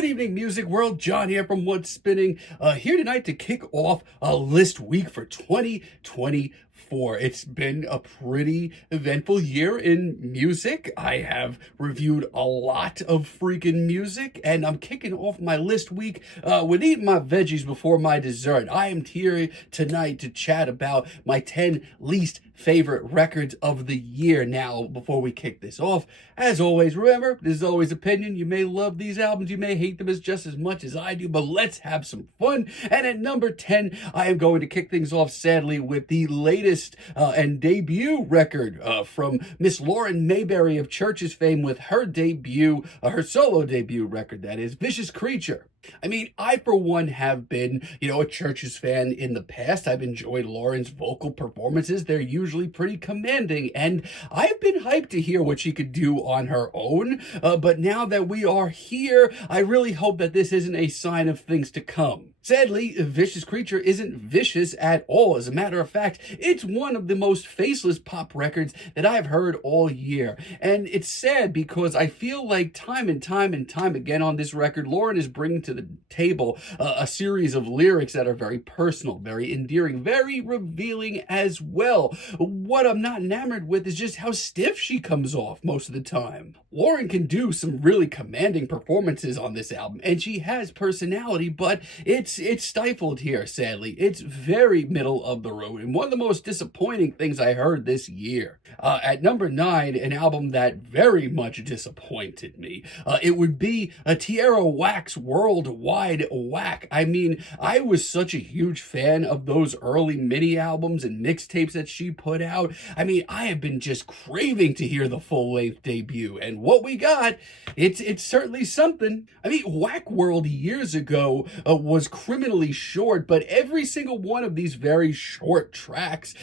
Good evening, music world. John here from What's Spinning. Here tonight to kick off a list week for 2024. It's been a pretty eventful year in music. I have reviewed a lot of freaking music, and I'm kicking off my list week with eating my veggies before my dessert. I am here tonight to chat about my 10 least favorite records of the year. Now, before we kick this off, as always, remember, this is always opinion. You may love these albums, you may hate them just as much as I do, but let's have some fun. And at number 10, I am going to kick things off, sadly, with the latest and debut record from Miss Lauren Mayberry of Church's fame, with her debut, her solo debut record, that is, Vicious Creature. I mean, I, for one, have been, a Church's fan in the past. I've enjoyed Lauren's vocal performances. They're usually pretty commanding, and I've been hyped to hear what she could do on her own. But now that we are here, I really hope that this isn't a sign of things to come. Sadly, Vicious Creature isn't vicious at all. As a matter of fact, it's one of the most faceless pop records that I've heard all year. And it's sad because I feel like time and time again on this record, Lauren is bringing to the table a series of lyrics that are very personal, very endearing, very revealing as well. What I'm not enamored with is just how stiff she comes off most of the time. Lauren can do some really commanding performances on this album, and she has personality, but it's stifled here, sadly. It's very middle of the road, and one of the most disappointing things I heard this year. At number 9, an album that very much disappointed me. It would be a Tierra Whack's Worldwide Whack. I mean, I was such a huge fan of those early mini albums and mixtapes that she put out. I mean, I have been just craving to hear the full-length debut, and what we got, it's certainly something. I mean, Whack World years ago was criminally short, but every single one of these very short tracks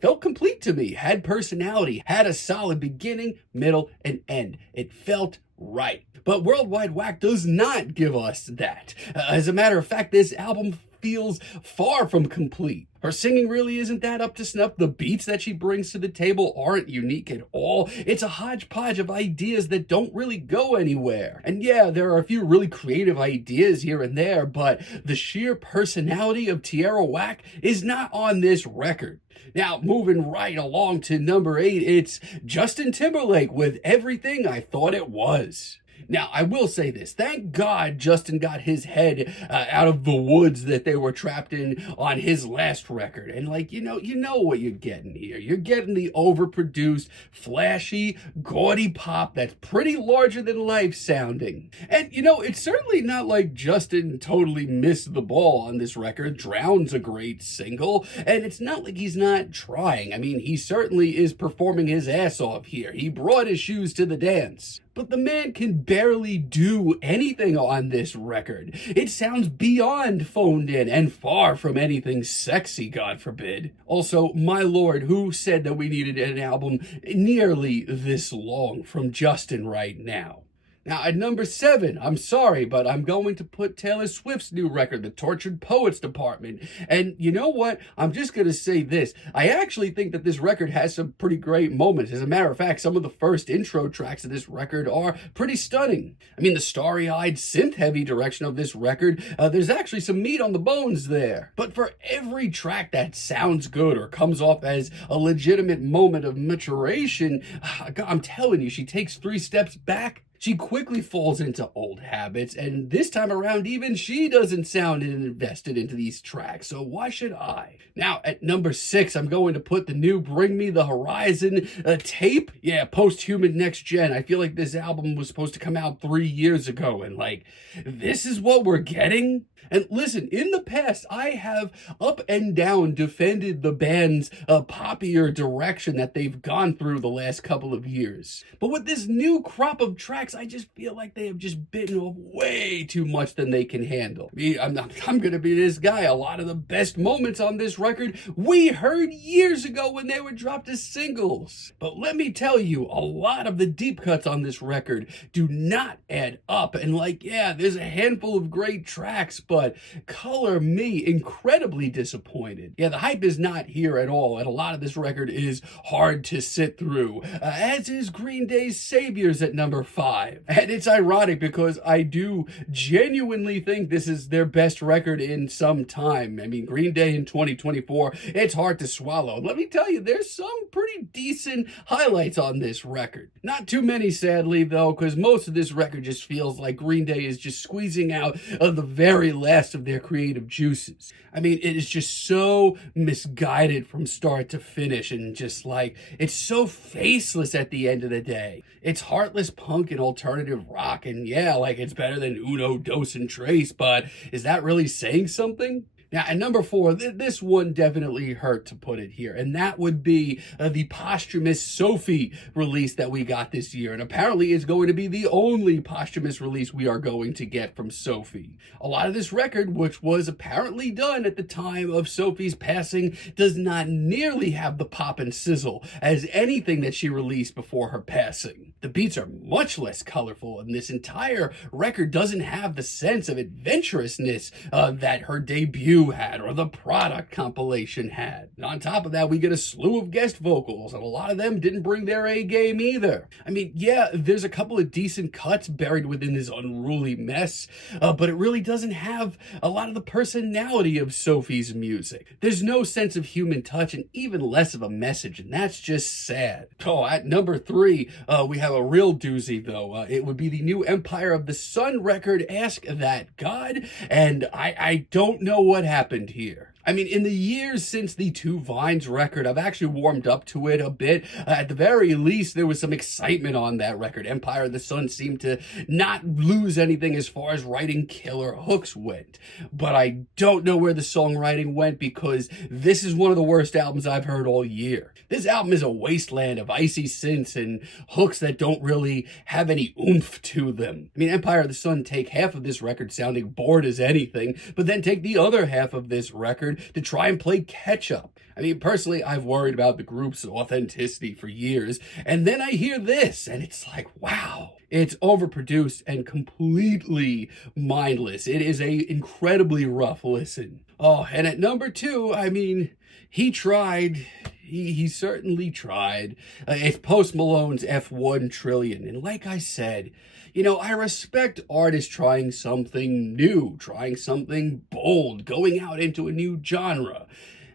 felt complete to me, had personality, had a solid beginning, middle, and end. It felt right. But Worldwide Whack does not give us that. As a matter of fact, this album feels far from complete. Her singing really isn't that up to snuff. The beats that she brings to the table aren't unique at all. It's a hodgepodge of ideas that don't really go anywhere. And yeah, there are a few really creative ideas here and there, but the sheer personality of Tierra Whack is not on this record. Now, moving right along to number 8, it's Justin Timberlake with Everything I Thought It Was. Now, I will say this. Thank God Justin got his head out of the woods that they were trapped in on his last record. And you know what you're getting here. You're getting the overproduced, flashy, gaudy pop that's pretty larger than life sounding. And, it's certainly not like Justin totally missed the ball on this record. Drown's a great single, and it's not like he's not trying. I mean, he certainly is performing his ass off here. He brought his shoes to the dance. But the man can barely do anything on this record. It sounds beyond phoned in and far from anything sexy, God forbid. Also, my lord, who said that we needed an album nearly this long from Justin right now? Now, at number 7, I'm sorry, but I'm going to put Taylor Swift's new record, The Tortured Poets Department. And you know what? I'm just going to say this. I actually think that this record has some pretty great moments. As a matter of fact, some of the first intro tracks of this record are pretty stunning. I mean, the starry-eyed, synth-heavy direction of this record, there's actually some meat on the bones there. But for every track that sounds good or comes off as a legitimate moment of maturation, I'm telling you, she takes 3 steps back. She quickly falls into old habits, and this time around, even she doesn't sound invested into these tracks, so why should I? Now, at number 6, I'm going to put the new Bring Me the Horizon tape. Yeah, Post-Human Next Gen. I feel like this album was supposed to come out 3 years ago, and this is what we're getting? And listen, in the past, I have up and down defended the band's poppier direction that they've gone through the last couple of years. But with this new crop of tracks, I just feel like they have just bitten off way too much than they can handle. I'm going to be this guy. A lot of the best moments on this record we heard years ago when they were dropped as singles. But let me tell you, a lot of the deep cuts on this record do not add up. And yeah, there's a handful of great tracks, but color me incredibly disappointed. Yeah, the hype is not here at all, and a lot of this record is hard to sit through, as is Green Day's Saviors at number 5. 5. And it's ironic because I do genuinely think this is their best record in some time. I mean, Green Day in 2024, it's hard to swallow. Let me tell you, there's some pretty decent highlights on this record. Not too many, sadly, though, because most of this record just feels like Green Day is just squeezing out of the very last of their creative juices. I mean, it is just so misguided from start to finish, and just like, it's so faceless at the end of the day. It's heartless punk and alternative rock, and yeah, like, it's better than Uno, Dos, and Trace, but is that really saying something? Now, at number 4, this one definitely hurt to put it here, and that would be the posthumous Sophie release that we got this year, and apparently is going to be the only posthumous release we are going to get from Sophie. A lot of this record, which was apparently done at the time of Sophie's passing, does not nearly have the pop and sizzle as anything that she released before her passing. The beats are much less colorful, and this entire record doesn't have the sense of adventurousness that her debut had or the Product compilation had. And on top of that, we get a slew of guest vocals, and a lot of them didn't bring their A game either. I mean, yeah, there's a couple of decent cuts buried within this unruly mess, but it really doesn't have a lot of the personality of Sophie's music. There's no sense of human touch and even less of a message, and that's just sad. Oh, at number 3, we have a real doozy, though. It would be the new Empire of the Sun record, Ask That God, and I don't know what happened here. I mean, in the years since the Two Vines record, I've actually warmed up to it a bit. At the very least, there was some excitement on that record. Empire of the Sun seemed to not lose anything as far as writing killer hooks went. But I don't know where the songwriting went, because this is one of the worst albums I've heard all year. This album is a wasteland of icy synths and hooks that don't really have any oomph to them. I mean, Empire of the Sun take half of this record sounding bored as anything, but then take the other half of this record to try and play catch up. I mean, personally, I've worried about the group's authenticity for years, and then I hear this, and it's like, wow. It's overproduced and completely mindless. It is a incredibly rough listen. Oh, and at number 2, I mean, he tried. He certainly tried. It's Post Malone's F1 Trillion, and like I said, you know, I respect artists trying something new, trying something bold, going out into a new genre.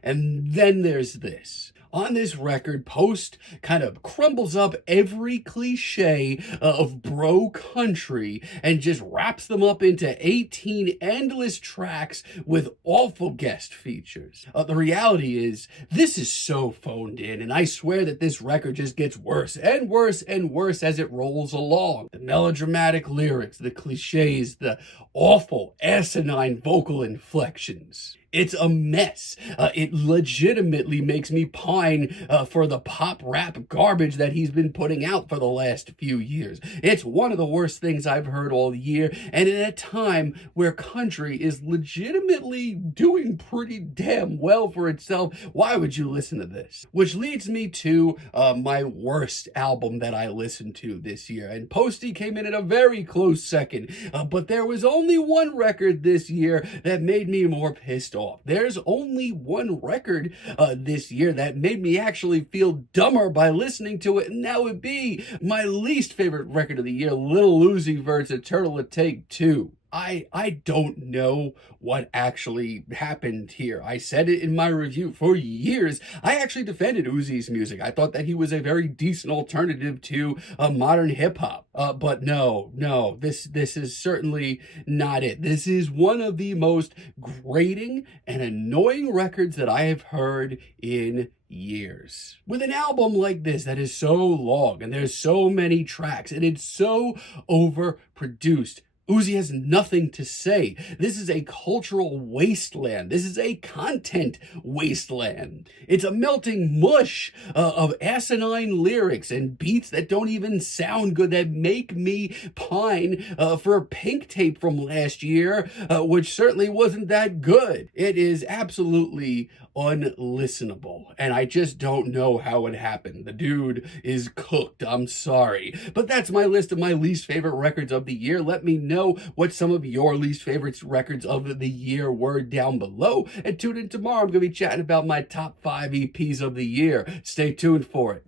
And then there's this. On this record, Post kind of crumbles up every cliche of bro country and just wraps them up into 18 endless tracks with awful guest features. The reality is, this is so phoned in, and I swear that this record just gets worse and worse and worse as it rolls along. The melodramatic lyrics, the cliches, the awful, asinine vocal inflections. It's a mess. It legitimately makes me pine for the pop rap garbage that he's been putting out for the last few years. It's one of the worst things I've heard all year, and at a time where country is legitimately doing pretty damn well for itself, why would you listen to this? Which leads me to my worst album that I listened to this year, and Posty came in at a very close second, but there was only one record this year that made me more pissed off. There's only one record this year that made me actually feel dumber by listening to it, and that would be my least favorite record of the year, Lil Uzi Vert's Eternal Atake 2. I don't know what actually happened here. I said it in my review. For years, I actually defended Uzi's music. I thought that he was a very decent alternative to modern hip-hop. But no, this is certainly not it. This is one of the most grating and annoying records that I have heard in years. With an album like this that is so long, and there's so many tracks, and it's so overproduced, Uzi has nothing to say. This is a cultural wasteland. This is a content wasteland. It's a melting mush of asinine lyrics and beats that don't even sound good, that make me pine for Pink Tape from last year, which certainly wasn't that good. It is absolutely unlistenable, and I just don't know how it happened. The dude is cooked. I'm sorry. But that's my list of my least favorite records of the year. Let me know what some of your least favorite records of the year were down below, and tune in tomorrow. I'm going to be chatting about my top 5 EPs of the year. Stay tuned for it.